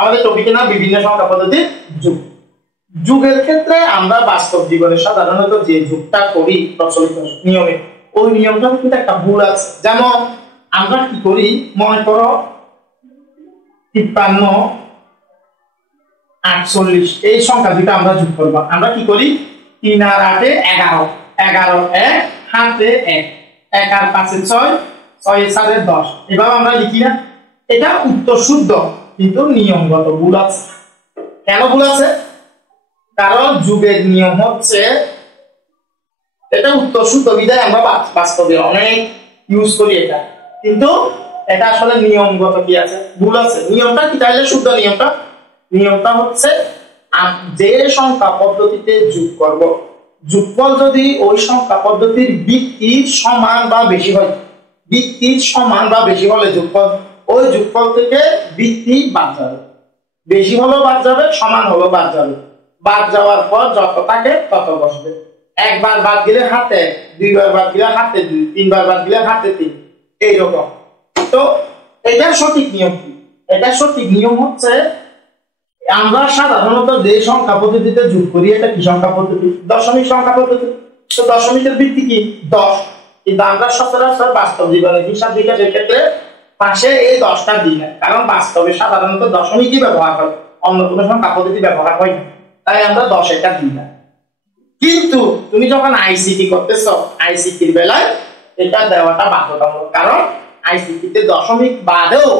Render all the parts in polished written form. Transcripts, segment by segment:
আমাদের টপিকে না বিভিন্ন সংখ্যা পদ্ধতির যুগ। যুগের ক্ষেত্রে আমরা বাস্তব জীবনে সাধারণত যে যুগটা করি প্রচলিত নিয়মে, ওই নিয়মটা কিন্তু একটা ভুল আছে। যেমন আমরা কি করি, মনে করো 53 48 এই সংখ্যা দুটো আমরা যোগ করব। আমরা কি করি, 3 আর 8 11, 11 1 হাতে 1, 1 আর 5 6, 6 আর 4 10, এভাবে আমরা লিখি না। এটা উত্তর শুদ্ধ, কিন্তু নিয়মগত ভুল আছে। কেন ভুল আছে? কারণ যুগের নিয়ম হচ্ছে এটা উত্তর শুদ্ধ বিধায় আমরা বাস্তবে অনেক ইউজ করি এটা, কিন্তু এটা আসলে নিয়মগত কি আছে, ভুল আছে। নিয়মটা কি তাহলে শুদ্ধ নিয়মটা হচ্ছে যে সংখ্যা পদ্ধতিতে যোগ করব, যোগফল যদি ওই সংখ্যা পদ্ধতির ভিত্তির সমান বা বেশি হয়, ভিত্তির সমান বা বেশি হলে যোগফল, ওই যোগফল থেকে ভিত্তি বাদ যাবে, বেশি হলেও বাদ যাবে, সমান হলেও বাদ যাবে। বাদ যাওয়ার পর যত থাকে তত বসবে। একবার বাদ গেলে হাতে 1, দুইবার বাদ গেলে হাতে 2, তিনবার বাদ গেলে হাতে 3, এইরকম। তো এটার সঠিক নিয়ম কি? এটা সঠিক নিয়ম হচ্ছে আমরা সাধারণত যে সংখ্যা পদ্ধতিতে যোগ করি এটা কি সংখ্যা পদ্ধতি? দশমিক সংখ্যা পদ্ধতি। তো দশমিকের ভিত্তি কি? 10, কিন্তু আমরা সচরাচর বাস্তব জীবনে হিসাব বিকাশের ক্ষেত্রে পাশে এই 10টা দিই না, কারণ বাস্তবে সাধারণত দশমিকই ব্যবহার হয়, অন্য কোনো সংখ্যা পদ্ধতি ব্যবহার হয় না, তাই আমরা 10 এটা দিই না। কিন্তু তুমি যখন আইসিটি করতেছো, আইসিটির বেলায় এটা দেওয়াটা বাধ্যতামূলক, কারণ আইসিটিতে দশমিক বাদেও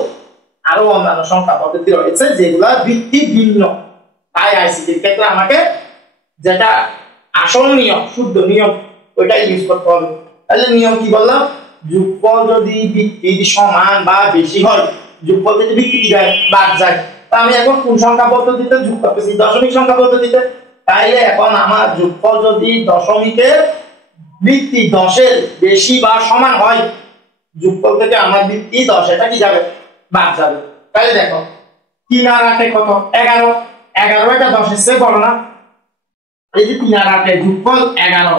আরো অন্যান্য সংখ্যা পদ্ধতি রয়েছে যেগুলা ভিত্তি ভিন্ন, তাই আইসিটির ক্ষেত্রে আমাকে যেটা আসল নিয়ম, শুদ্ধ নিয়ম, ওইটা ইউজ করতে হবে। তাহলে নিয়ম কি বললাম? যোগফল যদি ভিত্তির সমান বা বেশি হয়, যোগফল থেকে ভিত্তি কি যায়? বাদ যায়। তা আমি এখন কোন সংখ্যা পদ্ধতিতে যোগ করতেছি? দশমিক সংখ্যা পদ্ধতিতে। তাইলে এখন আমার যোগফল যদি দশমিকের ভিত্তি 10 এর বেশি বা সমান হয়, যোগফল থেকে আমার ভিত্তি 10 এটা কি যাবে? বাদ যাবে। তাহলে দেখো 3 আর 8 কত? 11, 11 এটা 10 এর চেয়ে বড় না? এই যে 3 আর 8 যোগফল 11,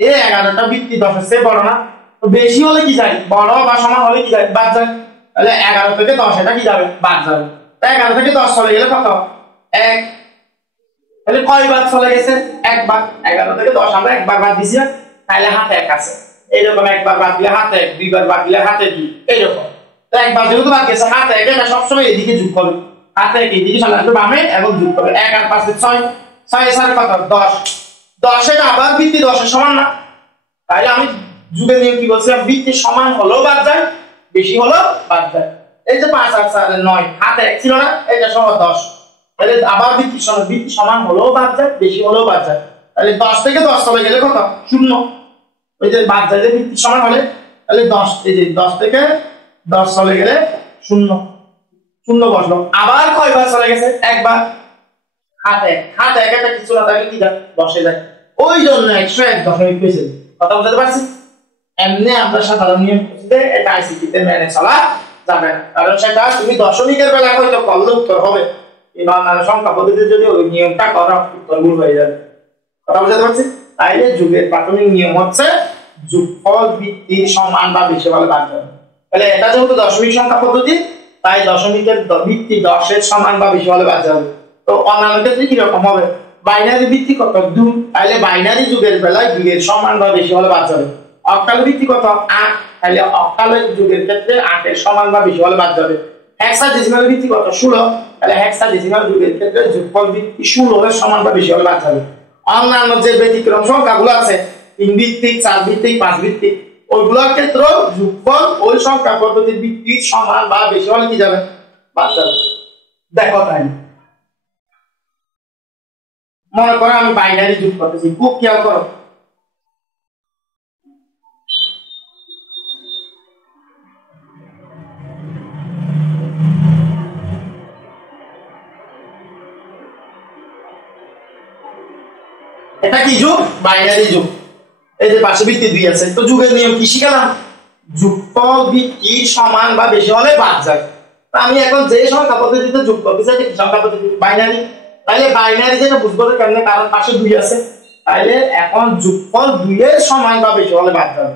এই 11টা ভিত্তি 10 এর চেয়ে বড় না? তো বেশি হলে কি যায়? বড় বা সমান হলে কি যায়? বাদ যায়। তাহলে 11 থেকে 10 এটা কি যাবে? বাদ যাবে। তাই 11 থেকে 10 চলে গেলে কত? 1। তাহলে কয় বার চলে গেছে? একবার। 11 থেকে 10 আমরা একবার বাদ দিছি, তাহলে হাতে 1 আছে। এইরকম একবার বাদ দিলে হাতে 1, দুইবার বাদ দিলে হাতে 2, এইরকম। তো একবার যেহেতু বাদ গেছে হাতে 1, এটা সবসময় এদিকে যোগ করবে, হাতে 1 এদিকে চলে আসবে বামে এবং যোগ করবে। 1 আর 5 6, 6 এর সাথে কত? 10, 10 এটা আবার ভিত্তি 10 এর সমান না? তাহলে আমি যুগের নিয়ম কি বলছিলাম? ভিত্তি সমান হলেও বাদ যায়, বেশি হলেও বাদ যায়। এই যে 5 আর 4 9, হাতে 1 ছিল না, এটা সহ 10, তাহলে আবার ভিত্তি সমান হলেও বাদ যায়, বেশি হলেও বাদ যায়। তাহলে 10 থেকে 10 চলে গেলে কত? 0। ওই যে বাদ যায় যে ভিত্তি সমান হলে, তাহলে 10, এই যে 10 থেকে 10 চলে গেলে 0, 0 বসলো। আবার কয়বার চলে গেছে? একবার। হাতে 1 একটা কিছু না থাকলে কি যায়? বসে যায়। ওই জন্য 101 দশমিক পেয়েছে। কথা বুঝতে পারছি? এমনি আমরা সাধারণ নিয়ম করতে এটা আইসিটিতে মেনে চলা যাবে না, কারণ সেটা তুমি দশমিকের বেলায় হয়তো করলে উত্তর হবে, কিন্তু অন্যান্য সংখ্যা পদ্ধতিতে যদি ওই নিয়মটা করো উত্তর ভুল হয়ে যাবে। কথা বুঝতে পারছি? তাইলে যুগের প্রাথমিক নিয়ম হচ্ছে যোগফল ভিত্তির সমান বা বেশি হলে বাদ যাবে। তাহলে এটা যেহেতু দশমিক সংখ্যা পদ্ধতি, তাই দশমিকের ভিত্তি 10 এর সমান বা বেশি হলে বাদ যাবে। তো অন্যান্য ক্ষেত্রে কি রকম হবে? বাইনারি ভিত্তি কত? 2, তাহলে বাইনারি যুগের বেলায় 2 এর সমান বা বেশি হলে বাদ যাবে। অক্টাল ভিত্তি কত? 8, তাহলে অক্টালের যুগের ক্ষেত্রে 8 এর সমান বা বেশি হলে বাদ যাবে। হেক্সাডেসিমাল ভিত্তি কত? 16, তাহলে হেক্সাডেসিমাল যুগের ক্ষেত্রে যোগফল ভিত্তি 16 এর সমান বা বেশি হলে বাদ যাবে। অন্যান্য যে ব্যতিক্রম সংখ্যাগুলো আছে 3 ভিত্তিক, 4 ভিত্তিক, 5 ভিত্তিক, ওইগুলোর ক্ষেত্রে যোগফল ওই সংখ্যা পদ্ধতির ভিত্তির সমান বা বেশি হলে কি যাবে? বাদ যাবে। দেখো তাই মনে করো আমি বাইনারি যোগ করতেছি, খুব খেয়াল করো। এটা কি যুগ? বাইনারি যুগ। এই যে পাশে ভিত্তি 2 আছে, তো যুগের নিয়ম কি শিখালাম? যোগফল ভিত্তি সমান বা বেশি হলে বাদ যায়। আমি এখন যে সংখ্যা পদ্ধতিতে যোগ করতেছি এটা কি সংখ্যা পদ্ধতি? বাইনারি। তাহলে বাইনারি যেটা বুঝবো কেমনে? কারণ পাশে 2 আছে, তাহলে এখন যোগফল 2 এর সমান বা বেশি হলে বাদ যাবে।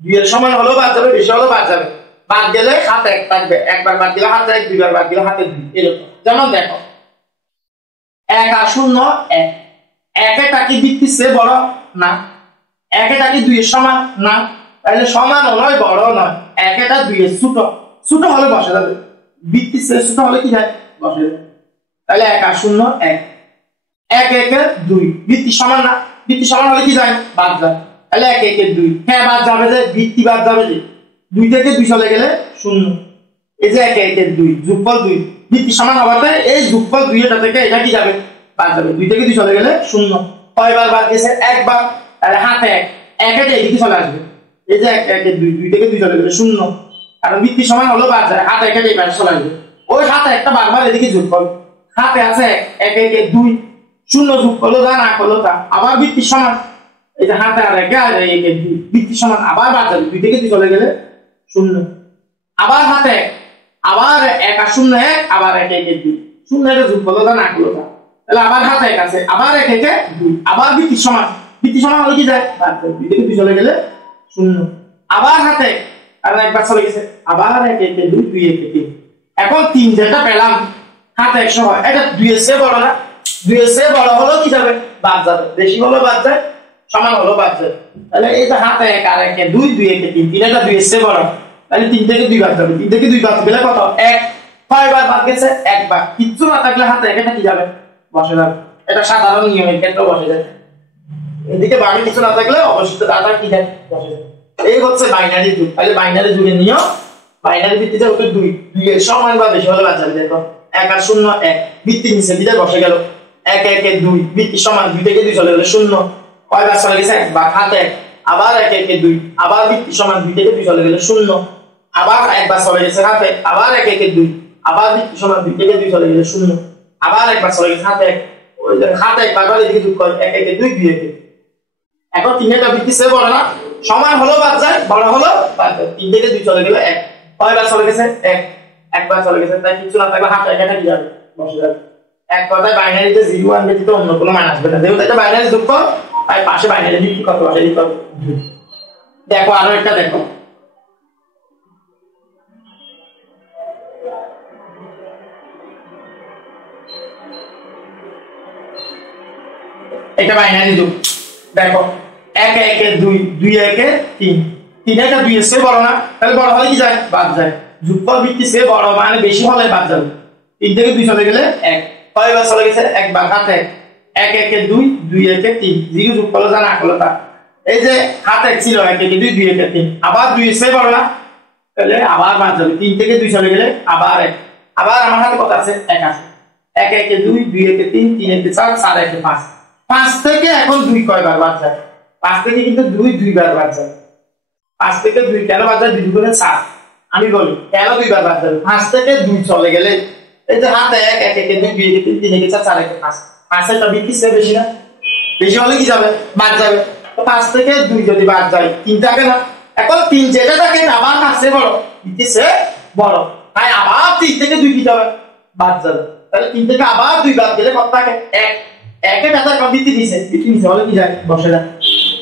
2 এর সমান হলেও বাদ যাবে, বেশি হলেও বাদ যাবে। বাদ গেলে হাতে 1 থাকবে, একবার বাদ গেলে হাতে 1, দুইবার বাদ গেলে হাতে 2, এরকম। যেমন দেখো 1 আর 0 1, 1 এটা কি ভিত্তির চেয়ে বড় না, 1 এটা কি 2 এর সমান না, তাহলে সমান নয় বড় নয়, 1 এটা 2 এর ছোট, ছোট হলে বসে যাবে, ভিত্তির চেয়ে ছোট হলে কি যায় বসে যাবে, তাহলে 1 আর 0 1, 1 1 এর 2, ভিত্তি সমান না, ভিত্তি সমান হলে কি যায় বাদ যায়, তাহলে 1 1 এর 2, হ্যাঁ বাদ যাবে যে ভিত্তি বাদ যাবে যে 2 থেকে 2 চলে গেলে 0, এই যে 1 1 এর 2 যোগফল 2, ভিত্তি সমান হওয়াতে এই যোগফল 2 এটা থেকে এটা কি যাবে বাদ যাবে, 2 থেকে 2 চলে গেলে 0, কয়বার বাদ গেছে একবার, তাহলে হাতে 1 1 এটা এদিকে চলে আসবে, এই যে 1 1 এর 2, 2 থেকে 2 চলে গেলে 0, কারণ ভিত্তি সমান হলো বাদ যায়, হাতে 1 এটা এই পাশে চলে আসবে, ওই হাতে একটা বারবার এদিকে যোগ করবে, হাতে আছে 1 1 এর 2, 0 যোগ করলো যা না করলো তা, আবার ভিত্তি সমান, এই যে হাতে আর 1 আর 1 এর 2, ভিত্তি সমান আবার বাদ যাবে, 2 থেকে 2 চলে গেলে 0, আবার হাতে আবার 1 আর 0 1, আবার 1 1 এর 2, 0 এটা যোগ করলো যা না করলো তা, তাহলে আবার হাতে 1 আছে, আবার 1 1 এর 2, আবার ভিত্তি সমান হলে কি যায় বাদ যায়, 2 থেকে 2 চলে গেলে 0, আবার হাতে কারণ একবার চলে গেছে, আবার 1 1 এর 2, 2 1 এর 3, এখন 3 যেটা পেলাম হাতে 100 হয়, এটা 2 এর চেয়ে বড় না, 2 এর চেয়ে বড় হলো কি যাবে বাদ যাবে, বেশি হলো বাদ যায়, সমান হলো বাদ যায়, তাহলে এই যে হাতে 1 আর 1 এর 2, 2 1 এর 3, 3 এটা 2 এর চেয়ে বড়, তাহলে 3 থেকে 2 বাদ যাবে, 3 থেকে 2 বাদ গেলে কত 1, কয়বার বাদ গেছে একবার, কিচ্ছু না থাকলে হাতে 1 এটা কি যাবে বসে যাবে, এটা সাধারণ নিয়মের ক্ষেত্রে বসে যায়, এদিকে বামে কিছু না থাকলে অবশিষ্ট দাতা কি যায় বসে যায়, এই হচ্ছে বাইনারি যুগ, তাহলে বাইনারি যুগের নিয়ম, বাইনারি ভিত্তিতে হচ্ছে 2 2 এর সমান বা বেশি হলে বাদ যাবে, দেখো 1 আর 0 1, ভিত্তি নিচে দিলে বসে গেল, 1 1 এর 2, ভিত্তি সমান 2 থেকে 2 চলে গেলে 0, কয়বার চলে গেছে একবার, হাতে 1, আবার 1 1 এর 2, আবার ভিত্তি সমান 2 থেকে 2 চলে গেলে 0, আবার একবার চলে গেছে হাতে, আবার 1 1 এর 2, আবার ভিত্তি সমান 2 থেকে 2 চলে গেলে 0, আবার একবার চলে গেছে হাতে 1, ওই যে হাতে একবার এদিকে যোগ করে 1 1 এর 2, 2 1 এর, এখন 3 এটা ভিত্তি চেয়ে বড় না, সমান হলো বাদ যায়, বড় হলো বাদ যায়, 3 থেকে 2 চলে গেলে 1, কয়বার চলে গেছে 1, একবার চলে গেছে, তাই কিছু না থাকলে হাতে 1 এটা কি যাবে বসে যাবে, এক কথায় বাইনারিতে 0 1 ব্যতীত অন্য কোনো মান আসবে না, যেহেতু এটা বাইনারি যোগফল তাই পাশে বাইনারি ভিত্তি কত বসে দিতে হবে, দেখো আরো একটা দেখো, এটা বাইনারি যোগ, দেখো 1 1 এর 2, 2 1 এর 3, 3 এটা 2 এর চেয়ে বড় না, তাহলে বড় হলে কি যায় বাদ যায়, যোগফল ভিত্তি চেয়ে বড় মানে বেশি হলে বাদ যাবে, 3 থেকে 2 চলে গেলে 1, কয়বার চলে গেছে একবার, হাতে 1 1 এর 2, 2 1 এর 3, 0 যোগ করলো যা না করলো তা, এই যে হাতে ছিল 1 1 এর 2, 2 1 এর 3, আবার 2 এর চেয়ে বড় না, তাহলে আবার বাদ যাবে, 3 থেকে 2 চলে গেলে আবার 1, আবার আমার হাতে কত আছে 1 আছে, 1 1 এর 2, 2 1 এর 3, 3 1 এর 4, 4 1 এর 5, 5 থেকে এখন 2 কয়বার বাদ যায়, 5 থেকে কিন্তু 2 বার বাদ যায়, 5 থেকে 2 কেন বাদ যায়, 2 গুণে 7, আমি বলি কেন 2 বার বাদ যাবে, 5 থেকে 2 চলে গেলে এই যে হাতে 1 1 1 2 2 3 3 4 4 1 5, 5 এর ভিত্তি চেয়ে বেশি না, বেশি হলে কি যাবে বাদ যাবে, তো 5 থেকে 2 যদি বাদ যায় 3 থাকে না, এখন 3 যেটা থাকে আবার 5 এর বড়, ভিত্তি চেয়ে বড়, তাই আবার 3 থেকে 2 কি যাবে বাদ যাবে, তাহলে 3 থেকে আবার 2 বাদ গেলে কত থাকে 1, 1 এর দাতা ভিত্তি নিচে হলে কি যায় বসে যায়,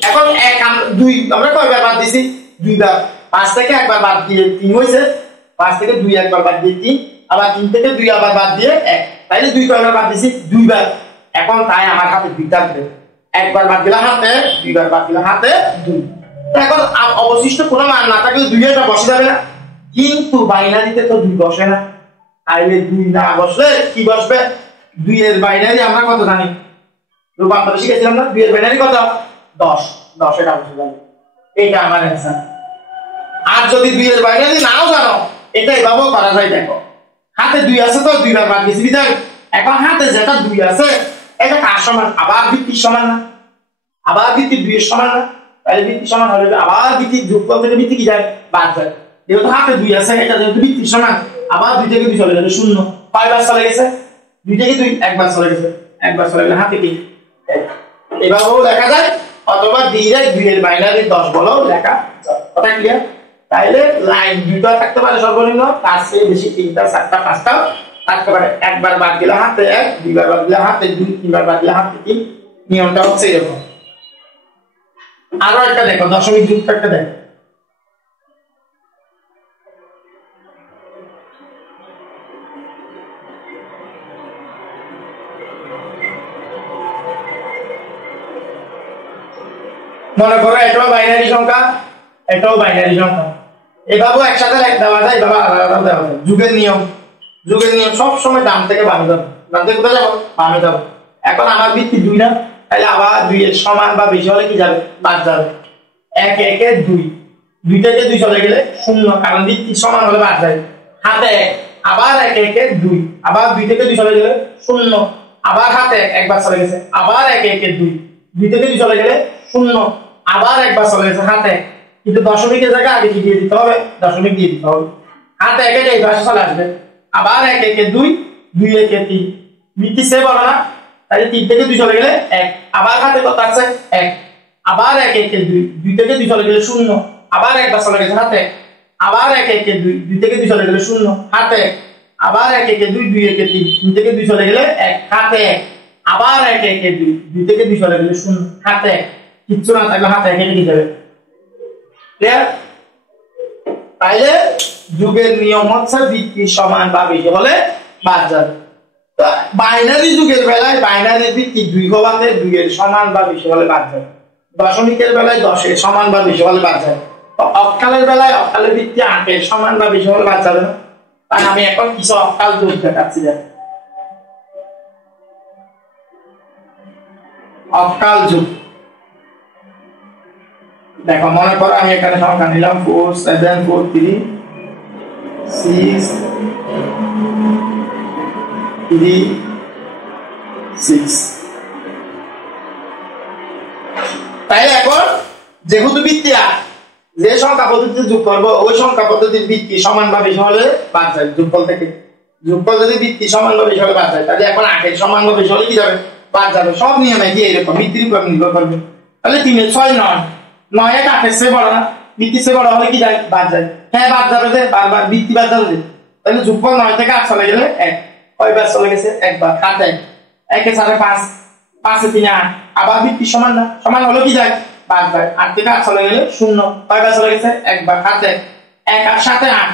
এখন 1 2 আমরা কয়বার বাদ দিছি 2 বার, 5 থেকে একবার বাদ দিয়ে 3 হইছে, 5 থেকে 2 একবার বাদ দিয়ে 3, আবার 3 থেকে 2 আবার বাদ দিয়ে 1, তাইলে 2 কয়বার বাদ দিছি 2 বার, এখন তাই আমার হাতে 2 থাকবে, একবার বাদ দিলে হাতে, 2 বার বাদ দিলে হাতে 2, এখন অবশিষ্ট কোনো মান না থাকলে 2 এটা বসে যাবে না, কিন্তু বাইনারিতে তো 2 বসে না, তাইলে 2 না বসলে কি বসবে, 2 এর বাইনারি আমরা কত জানি, রূপান্তর শিখেছিলাম না, 2 এর বাইনারি কত 10, 10 এটা বসে যাবে, এইটা আমার অ্যানসার, আর যদি 2 এর বাইনারি নাও জানো এটা এভাবেও করা যায়, দেখো হাতে 2 আছে তো 2 বার বাদ দিছি বিদায়, এখন হাতে যেটা 2 আছে এটা কার সমান, আবার ভিত্তির সমান না, আবার ভিত্তি 2 এর সমান না, তাহলে ভিত্তি সমান হলে আবার ভিত্তি যোগফল থেকে ভিত্তি কি যায় বাদ যায়, যেহেতু হাতে 2 আছে এটা যেহেতু ভিত্তির সমান, আবার 2 থেকে 2 চলে গেলে 0, কয়বার চলে গেছে 2 থেকে 2 একবার চলে গেছে, একবার চলে গেলে হাতে কি 1, এভাবেও লেখা যায়, অথবা ডিরেক্ট 2 এর বাইনারি 10 বলেও লেখা যায়, কথা ক্লিয়ার, তাইলে লাইন 2টা থাকতে পারে সর্বনিম্ন, তার চেয়ে বেশি 3টা 4টা 5টা থাকতে পারে, একবার বাদ দিলে হাতে 1, 2 বার বাদ দিলে হাতে 2, 3 বার বাদ দিলে হাতে 3, নিয়মটা হচ্ছে এরকম। আরো একটা দেখো দশমিক যুক্ত একটা দেখো, মনে করো এটাও বাইনারি সংখ্যা, এটাও বাইনারি সংখ্যা, এভাবেও একসাথে দেওয়া যায়, এভাবে আলাদা আলাদা দেওয়া যায়। যুগের নিয়ম সবসময় ডান থেকে বামে যাবো, ডান থেকে কোথায় যাবো, বামে যাবো। এখন আমার ভিত্তি 2 না, তাহলে আবার 2 এর সমান বা বেশি হলে কি যাবে, বাদ যাবে। 1 1 এ 2, 2 থেকে 2 চলে গেলে 0, কারণ ভিত্তি সমান হলে বাদ যায়। হাতে 1, আবার 1 1 এ 2, আবার 2 থেকে 2 চলে গেলে 0, আবার হাতে 1 একবার চলে গেছে, আবার 1 1 এ 2, 2 থেকে 2 চলে গেলে 0, আবার একবার চলে গেছে হাতে। কিন্তু দশমিকের জায়গায় আগে কি দিয়ে দিতে হবে, দশমিক দিয়ে দিতে হবে। হাতে 1 এ এই পাশে চলে আসবে, আবার 1 1 এ 2, 2 1 এ 3, ভিত্তি সে বড় না, তাহলে 3 থেকে 2 চলে গেলে 1, আবার হাতে কত আছে 1, আবার 1 1 এ 2, 2 থেকে 2 চলে গেলে 0, আবার একবার চলে গেছে হাতে, আবার 1 1 এ 2, 2 থেকে 2 চলে গেলে 0 হাতে, আবার 1 1 এ 2, 2 1 এ 3, 2 থেকে 2 চলে গেলে 1 হাতে, আবার 1 1 এ 2, 2 থেকে 2 চলে গেলে 0 হাতে। কিচ্ছু না থাকলে হাতে 1 লিখে যাবে। ক্লিয়ার? তাইলে যুগের নিয়ম হচ্ছে ভিত্তি সমান বা বেশি হলে বাদ যাবে। তো বাইনারি যুগের বেলায় বাইনারি ভিত্তি 2 হওয়াতে 2 এর সমান বা বেশি হলে বাদ যাবে। দশমিকের বেলায় 10 এর সমান বা বেশি হলে বাদ যাবে। তো অক্টালের বেলায় অক্টালের ভিত্তি 8 এর সমান বা বেশি হলে বাদ যাবে না। তাই আমি এখন কিছু অক্টাল যোগ দেখাচ্ছি। অক্টাল যোগ দেখো, মনে করো আমি এখানে সংখ্যা নিলাম 4 7 4 3 6 3 6। তাইলে এখন যেহেতু ভিত্তি যে সংখ্যা পদ্ধতিতে যোগ করবো ওই সংখ্যা পদ্ধতির ভিত্তি সমান বা বেশি হলে বাদ যায় যোগফল থেকে। যোগফল যদি ভিত্তি সমান বা বেশি হলে বাদ যায়, তাহলে এখন 8 এর সমান বা বেশি হলে কি যাবে, বাদ যাবে। সব নিয়মে কি এরকম ভিত্তির উপর নির্ভর করবে। তাহলে 3 এর 6 9, 9 1 8 এর চেয়ে বড় না, ভিত্তি চেয়ে বড় হলে কি যায়, বাদ যায়। হ্যাঁ বাদ যাবে, যে বারবার ভিত্তি বাদ যাবে। তাহলে যোগফল 9 থেকে 8 চলে গেলে 1, কয়বার চলে গেছে, একবার হাতে 1 এর সাথে 5, 5 এ 3 8, আবার ভিত্তি সমান না, সমান হলো কি যায়, বাদ যায়। 8 থেকে 8 চলে গেলে 0, কয়বার চলে গেছে, একবার হাতে 1 আর 7 এ 8,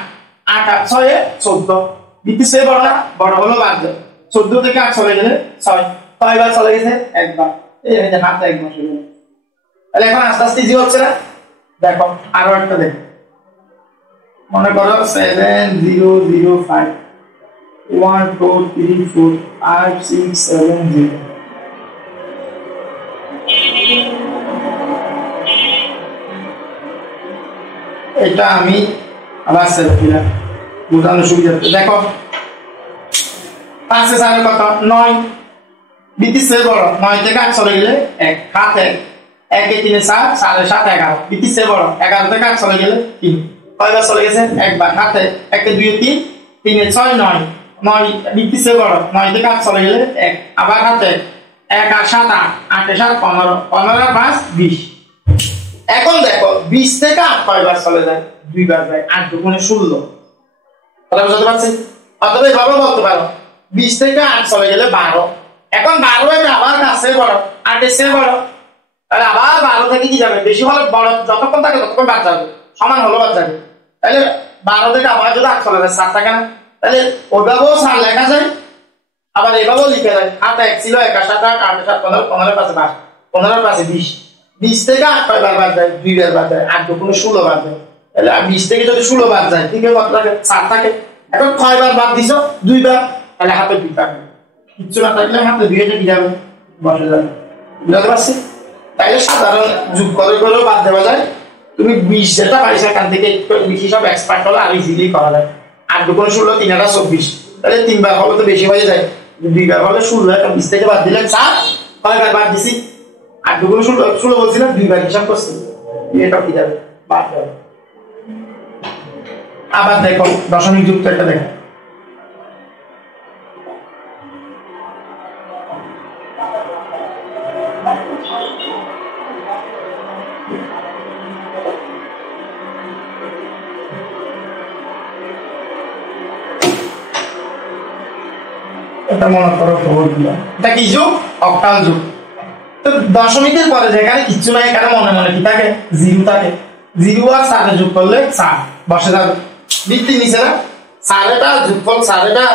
8 আর 6 এ 14, ভিত্তি চেয়ে বড় না, বড় হলো বাদ যায়। 14 থেকে 8 চলে গেলে 6, কয়বার চলে গেছে, একবার, এই যে হাতে 1 বসে গেল। তাহলে এখন আস্তে আস্তে ইজি হচ্ছে না। দেখো আরো একটা দেখো, মনে করো 7 0 0 5 1 4 3 4 5 6 7 0। এটা আমি আবার সেভ দিলাম বোঝানোর সুবিধা। দেখো 5 এর সাথে কত 9, ভিত্তি চেয়ে বড়, 9 থেকে 8 চলে গেলে 1 হাতে 1 এ 3 এ 7, 7 এ 7 11, ভিত্তি চেয়ে বড়, 11 থেকে 8 চলে গেলে 3, কয়বার চলে গেছে, একবার হাতে 1 এ 2 এ 3, 3 এ 6 9, 9 ভিত্তি চেয়ে বড়, 9 থেকে 8 চলে গেলে 1, আবার হাতে 1 আর 7 8, 8 এ 7 15, 15 আর 5 20। এখন দেখো 20 থেকে 8 কয়বার চলে যায়, 2 বার যায়, 8 দুগুণে 16। কথা বুঝতে পারছি? অথবা এভাবে বলতে পারো 20 থেকে 8 চলে গেলে 12। এখন 12 এর আবার কাছে বড়, 8 এর চেয়ে বড়, তাহলে আবার 12 থেকে কি যাবে, বেশি হলে বড়, যতক্ষণ থাকে ততক্ষণ বাদ যাবে, সমান হলো বাদ যাবে। তাহলে 12 থেকে আবার যদি 8 চলে যায় 7 থাকে না, তাহলে ওইভাবেও 7 লেখা যায়, আবার এভাবেও লিখে যায়। হাতে 1 ছিল 1 আর 7 8, 8 7 15, 15 5 5, 15 5 20, 20 থেকে 8 কয়বার বাদ যায়, 2 বার বাদ যায়, 8 দুগুণে 16 বাদ যায়। তাহলে 20 থেকে যদি 16 বাদ যায়, ঠিক আছে, কত থাকে, 7 থাকে। এখন কয়বার বাদ দিছো, 2 বার, তাহলে হাতে 2 থাকে। কিচ্ছু না থাকলে হাতে 2 এ কি যাবে, বসে যাবে। বুঝতে পারছি? তাইলে সাধারণ যোগ করে করেও বাদ দেওয়া যায়। তুমি 20 যেটা পাইছো এখান থেকে বেশি সব এক্সপার্ট হলে আর ইজিলি করা যায়। 8 দুগুণে 16, 3 আর 24, তাহলে 3 বার হলে তো বেশি হয়ে যায়। 2 বার হলে 16, 20 থেকে বাদ দিলে 4, কয়বার বাদ দিছি, 8 দুগুণে 16 বলছিলাম, 2 বার হিসাব করছি, এটা কি যাবে, বাদ যাবে। আবার দেখো দশমিক যুক্ত একটা দেখো, এটা মনে করো খবর দিলাম, এটা কি যুগ, অক্টাল যুগ। তো দশমিকের পরে যেখানে কিচ্ছু নাই, এখানে মনে মনে কি থাকে, 0 থাকে। 0 আর 7 যোগ করলে 4 বসে যাবে, ভিত্তি নিচে না, 4 এটা যোগফল 4 এটা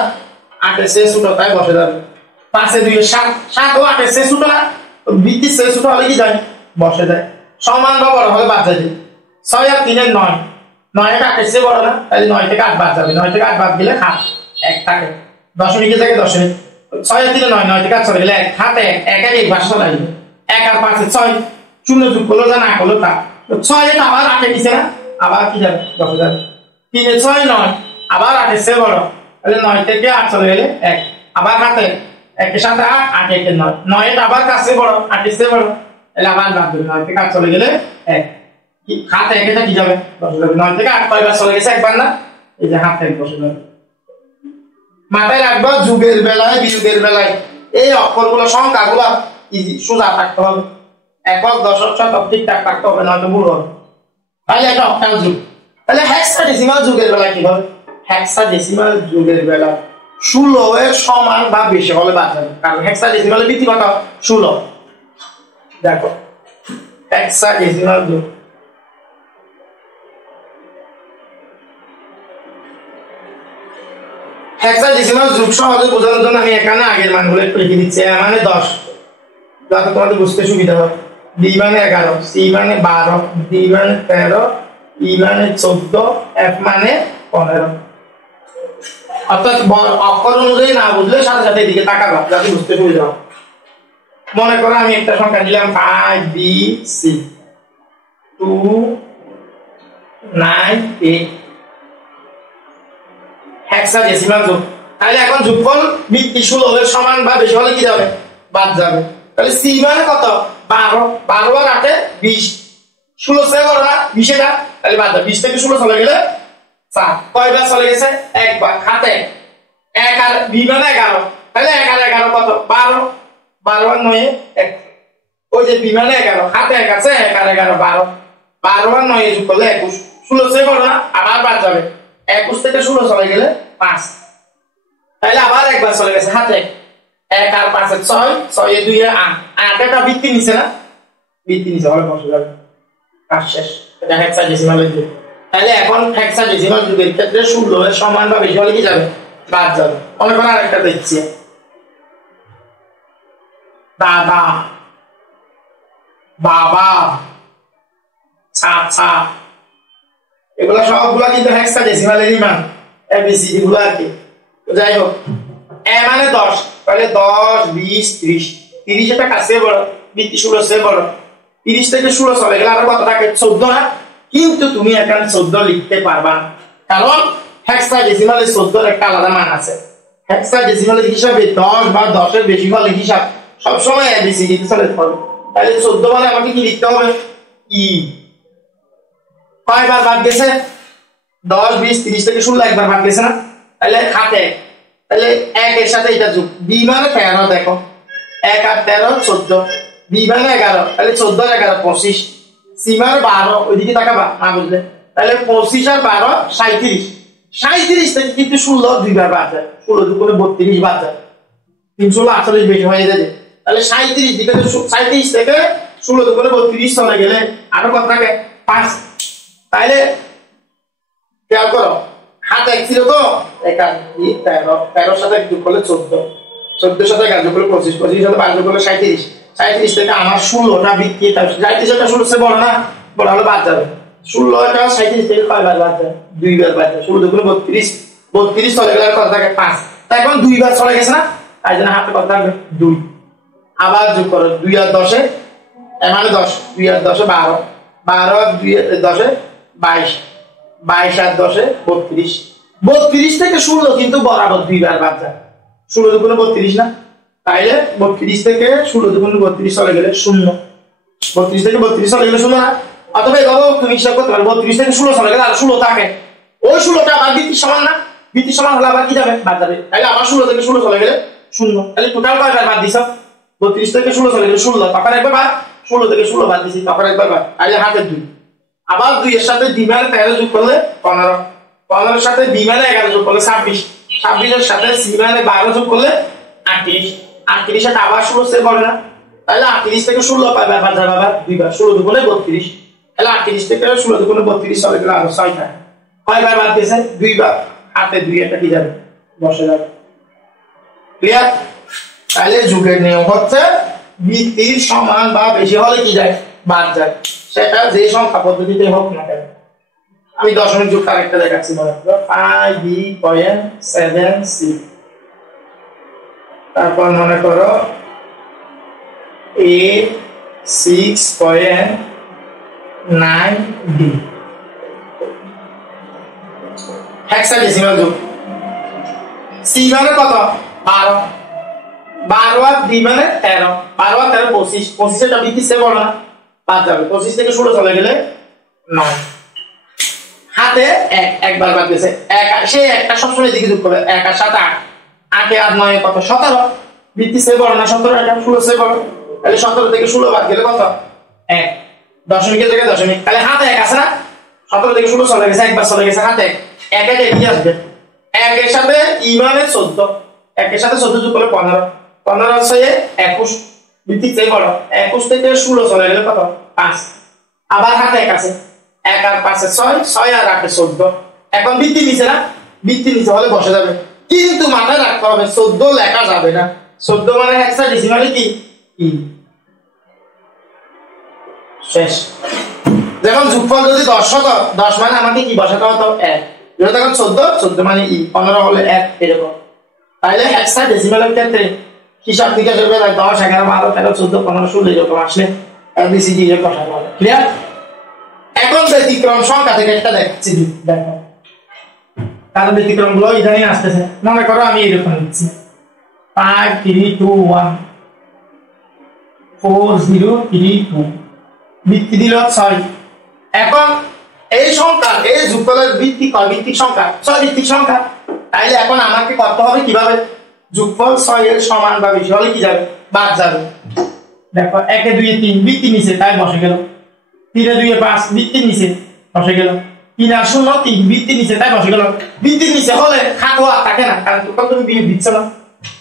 8 এর চেয়ে ছোট, তাই বসে যাবে। 5 এ 2 এর 7, 7 ও 8 এর চেয়ে ছোট না, ভিত্তি চেয়ে ছোট হলে কি যায়, বসে যায়। সমান বা বড় হলে বাদ যাবে 6 আর 3 এর 9 9 এর 8 এর চেয়ে বড় না তাহলে 9 থেকে 8 বাদ যাবে 9 থেকে 8 বাদ দিলে হাত 1 থাকে দশমিকের জায়গায় দশমিক 6 আর 3 এর 9 9 থেকে 8 চলে গেলে 1 হাতে 1 1 এই ভাষা লাগবে 1 আর 5 এর 6 শূন্য যোগ করলো যা না করলো তা 6 এটা আবার 8 এ নিচে না আবার কি যাবে 10 যাবে 3 এর 6 9 আবার 8 এর চেয়ে বড় তাহলে 9 থেকে 8 চলে গেলে 1 আবার হাতে 1 এর সাথে 8 8 1 এর 9 9 এটা আবার কাছে বড় 8 এর চেয়ে বড় তাহলে আবার বাদ দেব 9 থেকে 8 চলে গেলে 1 কি হাতে 1 এটা কি যাবে 10 যাবে 9 থেকে 8 কয়বার চলে গেছে একবার না এই যে হাতে 10 যাবে মাথায় রাখবা যুগের বেলায় বিয়োগের বেলায় এই অক্ষরগুলো সংখ্যাগুলো ইজি সোজা থাকতে হবে একক দশক শতক ঠিকঠাক থাকতে হবে নয়তো ভুল হবে তাহলে এটা অক্টাল যুগ তাহলে হেক্সাডেসিমাল যুগের বেলায় কি হবে হেক্সাডেসিমাল যুগের বেলায় 16 এর সমান বা বেশি হলে বাদ যাবে কারণ হেক্সাডেসিমালের ভিত্তি কত 16 দেখো হেক্সাডেসিমাল যুগ হেক্সাডেসিমাল যুগ সহজে বোঝানোর জন্য আমি এখানে আগের মানগুলো একটু লিখে দিচ্ছি মানে 10 যাতে তোমাদের বুঝতে সুবিধা হয় বি মানে 11 সি মানে 12 ডি মানে 13 ই মানে 14 এফ মানে 15 অর্থাৎ অক্ষর অনুযায়ী না বুঝলে সাথে সাথে এদিকে তাকাবা যাতে বুঝতে সুবিধা হয় মনে করো আমি একটা সংখ্যা দিলাম 5 বি সি 2 9 8 হেক্সাডেসিমাল যুগ তাহলে এখন যোগফল ভিত্তি 16 এর সমান বা বেশি হলে কি যাবে বাদ যাবে তাহলে সি মানে কত 12 12 আর 8 এ 20 16 সে বড় না 20 এটা তাহলে বাদ যাবে 20 থেকে 16 চলে গেলে 7 কয়বার চলে গেছে একবার হাতে 1 আর বি মানে 11 তাহলে 1 আর 11 কত 12 12 আর 9 1 ওই যে বি মানে 11 হাতে 1 আছে 1 আর 11 12 12 আর 9 যোগ করলে 21 16 সে বড় না আবার বাদ যাবে 21 থেকে 16 চলে গেলে 5 তাহলে আবার একবার চলে গেছে হাতে 1 আর 5 এর 6 6 এর 2 এর 8 8 এটা ভিত্তি নিচে না ভিত্তি নিচে হলে বসে যাবে কাজ শেষ এটা হেক্সাডেসিমালের যুগ তাহলে এখন হেক্সাডেসিমাল যুগের ক্ষেত্রে 16 এর সমান বা বেশি হলে কি যাবে বাদ যাবে আমরা এখন আরেকটা দেখছি দাদা বাবা চাচা এগুলো সবগুলা কিন্তু হেক্সাডেসিমালেরই মান এবিসিডি গুলো আর কি যাই হোক এ মানে 10 তাহলে 10 20 30 30 এটা কাছে বড় ভিত্তি 16 সে বড় 30 থেকে 16 চলে গেলে আর কত থাকে 14 না কিন্তু তুমি এখানে 14 লিখতে পারবা কারণ হেক্সাডেসিমালের 14 এর একটা আলাদা মান আছে হেক্সাডেসিমালের হিসাবে 10 বা 10 এর বেশি হলে হিসাব সব সময় এবিসিডি তে চলে থাকবে তাহলে 14 মানে আমাকে কি লিখতে হবে ই কয়বার বাদ গেছে 10 20 30 থেকে 16 একবার বাদ গেছে না তাহলে হাতে তাহলে 1 এর সাথে এটা যোগ বি মানে 13 দেখো 1 আর 13 14 বি মানে 11 তাহলে 14 আর 11 25 সি মানে 12 ওইদিকে তাকাবা না বুঝলে তাহলে 25 আর 12 37 37 থেকে কিন্তু 16 দুইবার বাদ যায় 16 দুগুণে 32 বাদ যায় 348 বেশি হয়ে যাবে তাহলে 37 দিকে 37 থেকে 16 দুগুণে 32 চলে গেলে আরো কত থাকে 5 তাহলে খেয়াল করো হাত এক ছিল তো 13 সাথে যোগ করলে 14 সাথে যোগ করলে 25 সাথে 5 যোগ করলে 37 থেকে আমার 16টা ভিত্তি 37টা 16 সে বড় না বড় হলে বাদ যাবে 16টা 37 থেকে কয়বার বাদ যাবে দুইবার বাদ যাবে 16 যোগ করলে 32 চলে গেলে কত থাকে 5 তাই এখন দুইবার চলে গেছে না তাই জন্য হাতে কত থাকবে 2 আবার যোগ করো 2 আর 10 এ মানে 10 2 আর 10 12 12 আর 2 আর 10 22 22 আর 10 32 32 থেকে 16 কিন্তু বরাবর দুইবার বাদ যায় 16 দুগুণে 32 না তাইলে 32 থেকে 16 দুগুণে 32 চলে গেলে 0 32 থেকে 32 চলে গেলে 0 না অথবা এভাবে তুমি হিসাব করতে পারো 32 থেকে 16 চলে গেলে আর 16 থাকে ওই 16টা আবার ভিত্তি সমান না ভিত্তি সমান হলে আবার কি যাবে বাদ যাবে তাইলে আবার 16 থেকে 16 চলে গেলে 0 তাহলে টোটাল কয়বার বাদ দিছো 32 থেকে 16 চলে গেলে 16 তখন একবার বাদ 16 থেকে 16 বাদ দিছি তখন একবার বাদ তাইলে হাতে 2 আবার 2 এর সাথে ডি মানে 13 যোগ করলে 15 15 এর সাথে বি মানে 11 যোগ করলে 26 26 এর সাথে সি মানে 12 যোগ করলে 38 38 এর আবার 16 সে বলে না তাহলে 38 থেকে 16 পাবে আবার যাবে আবার দুইবার 16 দুগুণে 32 তাহলে 38 থেকে 16 দুগুণে 32 চলে গেলে আরো 6 থাকে কয়বার বাদ দিয়েছে দুইবার হাতে 2 এটা কি যাবে বসে যাবে ক্লিয়ার তাহলে যুগের নিয়ম হচ্ছে ভিত্তির সমান বা বেশি হলে কি যায় বাদ যায়, সেটা যে সংখ্যা পদ্ধতিতে হোক না কেন। আমি দশমিক যুক্ত আরেকটা দেখাচ্ছি, মনে করো 5b.76, তারপর মনে করো a6.9b, হেক্সাডেসিমাল যুগ। সি মানে কত? 12, 12 আর 2 মানে 13, 12 আর 13 25, 25 এটা ভিত্তি সে বড় না, বাদ যাবে। 25 থেকে 16 চলে গেলে 9, হাতে 1 একবার বাদ গেছে, 1 সে একটা সবসময় দিকে যোগ করে, 1 আর 7 8, 8 আর 9 কত? 17, ভিত্তি সে বড় না, 17 এটা 16 সে বড়, তাহলে 17 থেকে 16 বাদ গেলে কত? 1, দশমিকের জায়গায় দশমিক, তাহলে হাতে 1 আছে না, 17 থেকে 16 চলে গেছে, একবার চলে গেছে, হাতে 1 1 কি আসবে? 1 এর সাথে ই মানে 14, 1 এর সাথে 14 যোগ করলে 15, 15 আছে 21, ভিত্তি সে বড়, 21 থেকে 16 চলে গেলে কত? 5, আবার হাতে 1 আছে, 1 আর 5 এ 6, 6 আর 8 এ 14, এখন ভিত্তি নিচে না, ভিত্তি নিচে হলে বসে যাবে, কিন্তু মাথায় রাখতে হবে 14 লেখা যাবে না, 14 মানে হেক্সাডেসিমালে কি ই শেষ। যেমন যোগফল যদি 10 হতো, 10 মানে আমাকে কি বসাতে হতো? 1, যদি তখন 14, 14 মানে ই, 15 হলে 1, এরকম। তাহলে হেক্সাডেসিমালের ক্ষেত্রে হিসাব থেকে আসবে 10 11 12 13 14 15 16 এরকম আসলে এবিসিডি এর কথা বলে। ক্লিয়ার? এখন ব্যতিক্রম সংখ্যা থেকে একটা দেখাচ্ছি, দেখো কারণ ব্যতিক্রম গুলো ইদানিং আসতেছে। মনে করো আমি এরকম লিখছি 5 3 2 1 4 0 3 2, ভিত্তি দিল 6। এখন এই সংখ্যা, এই যোগফলের ভিত্তি কয় ভিত্তিক সংখ্যা? 6 ভিত্তিক সংখ্যা। তাইলে এখন আমাকে করতে হবে কিভাবে? যোগফল 6 এর সমান বা বেশি হলে কি যাবে? বাদ যাবে। দেখো 1 এ 2 এ 3, ভিত্তি নিচে, তাই বসে গেল। 3 এ 2 এ 5, ভিত্তি নিচে, বসে গেল। 3 আর 0 3, ভিত্তি নিচে, তাই বসে গেল। ভিত্তি নিচে হলে খাটো আর থাকে না, কারণ তুমি দিচ্ছ না।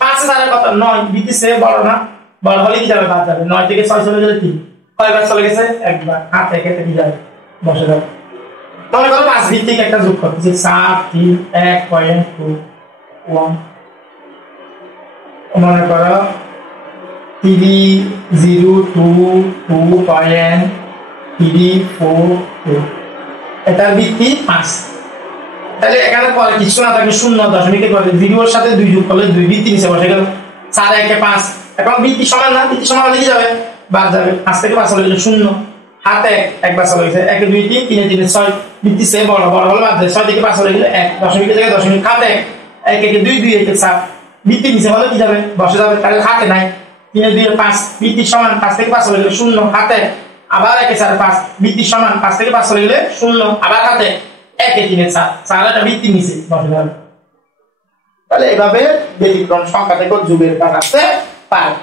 5 এর সাথে কত? 9, ভিত্তি সে বড় না, বড় হলে কি যাবে? বাদ যাবে। 9 থেকে 6 চলে গেলে 3, কয়বার চলে গেছে? একবার, হাত থেকে কি যাবে? বসে যাবে। মনে করো 5 ভিত্তিক একটা যোগ করতেছি, 7 3 1.2 1, মনে করো 3 0 2 2.342, এটার ভিত্তি 5। তাহলে এখানে পরে কিছু না থাকবে, 0 দশমিকের পরে 0 এর সাথে 2 যোগ করলে 2, ভিত্তি নিচে বসে গেল। 4 1 এ 5, এখন ভিত্তি সমান না, ভিত্তি সমান হলে কি যাবে? বাদ যাবে। 5 থেকে 5 চলে গেলে 0, হাতে 1 একবার চলে গেছে, 1 এ 2 3 3 এ 3 এ 6, ভিত্তি সে বড়, বড় হলে বাদ যায়। 6 থেকে 5 চলে গেলে 1, দশমিকের জায়গায় দশমিক, হাতে 1 1 এ 2 2 1 এ 7, ভিত্তি নিচে হলে কি যাবে? বসে যাবে। তাহলে হাতে নাই, 3 এ 2 এ 5, ভিত্তি সমান, 5 থেকে 5 চলে গেলে 0, হাতে আবার 1 এ 4 5, ভিত্তি সমান, 5 থেকে 5 চলে গেলে 0, আবার হাতে 1 এ 3 এ 4, 4 এটা ভিত্তি নিচে বসে যাবে। তাহলে এইভাবে ব্যতিক্রম সংখ্যা থেকে যোগের কাজ আসতে পারে।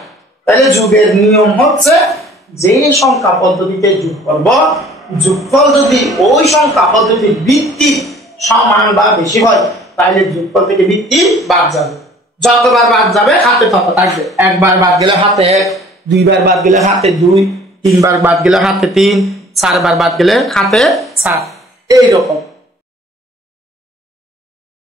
তাহলে যোগের নিয়ম হচ্ছে যে সংখ্যা পদ্ধতিতে যোগ করব, যোগফল যদি ওই সংখ্যা পদ্ধতির ভিত্তি সমান বা বেশি হয়, তাহলে যোগফল থেকে ভিত্তি বাদ যাবে। যতবার বাদ যাবে হাতে তত থাকবে। একবার বাদ গেলে হাতে 1, দুইবার বাদ গেলে হাতে 2, তিনবার বাদ গেলে হাতে 3, 4বার বাদ গেলে হাতে 4, এইরকম।